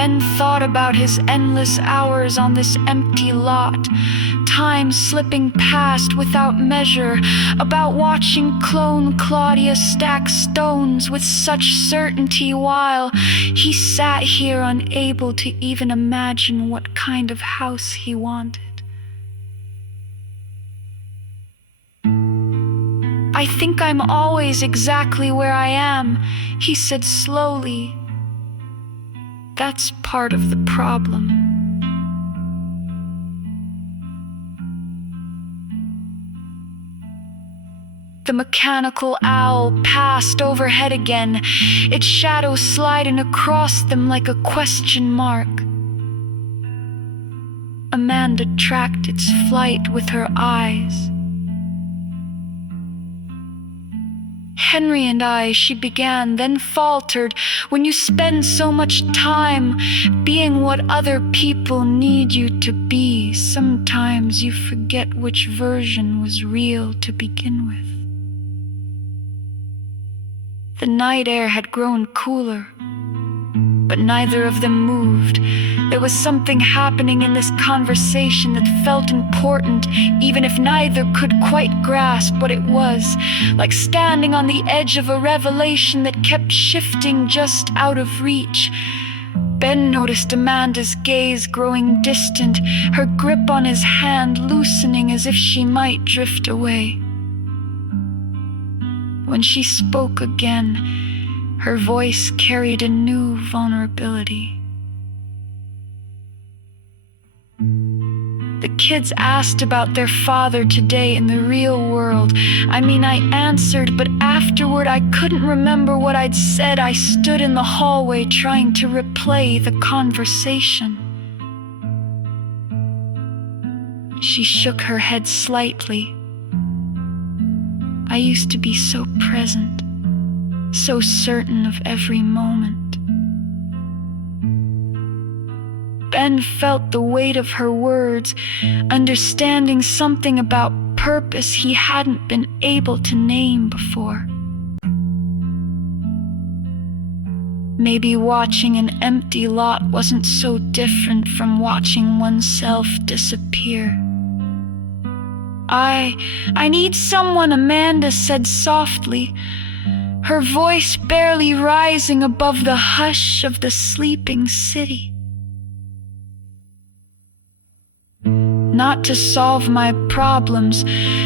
Ben thought about his endless hours on this empty lot, time slipping past without measure, about watching clone Claudia stack stones with such certainty while he sat here unable to even imagine what kind of house he wanted. "I think I'm always exactly where I am," he said slowly. "That's part of the problem." The mechanical owl passed overhead again, its shadow sliding across them like a question mark. Amanda tracked its flight with her eyes. "Henry and I," she began, then faltered. "When you spend so much time being what other people need you to be, sometimes you forget which version was real to begin with." The night air had grown cooler, but neither of them moved. There was something happening in this conversation that felt important, even if neither could quite grasp what it was, like standing on the edge of a revelation that kept shifting just out of reach. Ben noticed Amanda's gaze growing distant, her grip on his hand loosening as if she might drift away. When she spoke again, her voice carried a new vulnerability. "The kids asked about their father today in the real world. I answered, but afterward I couldn't remember what I'd said. I stood in the hallway trying to replay the conversation." She shook her head slightly. "I used to be so present, so certain of every moment." Ben felt the weight of her words, understanding something about purpose he hadn't been able to name before. Maybe watching an empty lot wasn't so different from watching oneself disappear. I need someone," Amanda said softly, her voice barely rising above the hush of the sleeping city. "Not to solve my problems,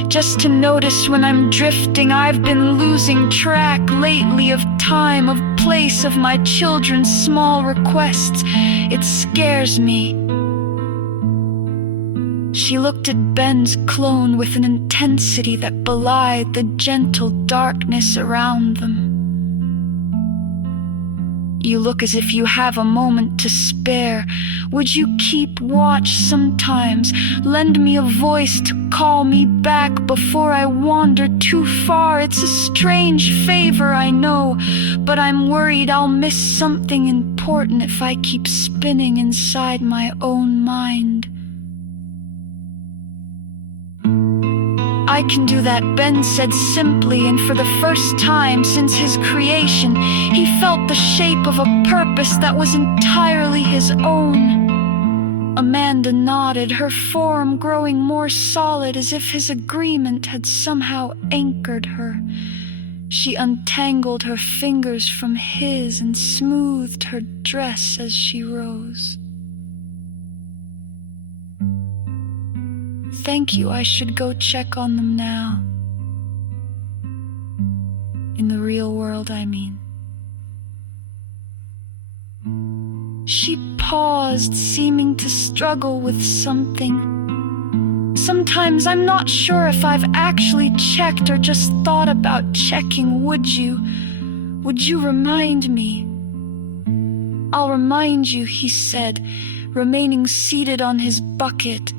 just to notice when I'm drifting. I've been losing track lately of time, of place, of my children's small requests. It scares me." She looked at Ben's clone with an intensity that belied the gentle darkness around them. "You look as if you have a moment to spare. Would you keep watch sometimes? Lend me a voice to call me back before I wander too far. It's a strange favor, I know, but I'm worried I'll miss something important if I keep spinning inside my own mind." "I can do that," Ben said simply, and for the first time since his creation, he felt the shape of a purpose that was entirely his own. Amanda nodded, her form growing more solid as if his agreement had somehow anchored her. She untangled her fingers from his and smoothed her dress as she rose. "Thank you, I should go check on them now. In the real world, I mean." She paused, seeming to struggle with something. "Sometimes I'm not sure if I've actually checked or just thought about checking. Would you remind me?" "I'll remind you," he said, remaining seated on his bucket.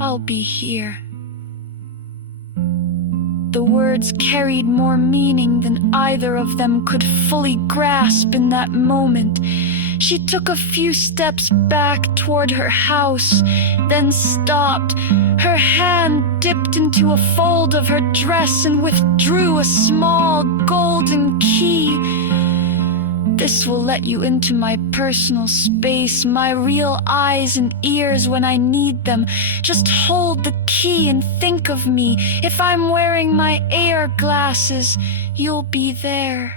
"I'll be here." The words carried more meaning than either of them could fully grasp in that moment. She took a few steps back toward her house, then stopped. Her hand dipped into a fold of her dress and withdrew a small golden key. This will let you into my personal space, my real eyes and ears when I need them. Just hold the key and think of me. If I'm wearing my AR glasses, you'll be there.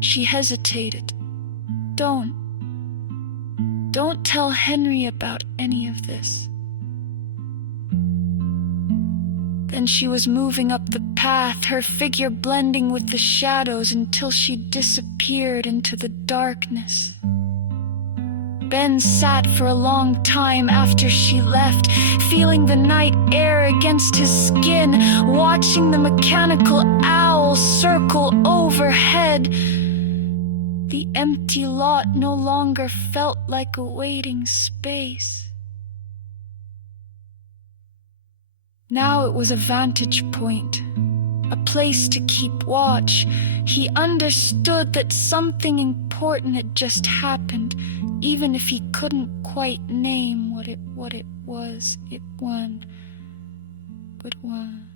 She hesitated. Don't tell Henry about any of this. Then she was moving up the path, her figure blending with the shadows until she disappeared into the darkness. Ben sat for a long time after she left, feeling the night air against his skin, watching the mechanical owl circle overhead. The empty lot no longer felt like a waiting space. Now it was a vantage point, a place to keep watch. He understood that something important had just happened, even if he couldn't quite name what it was. It won. But one.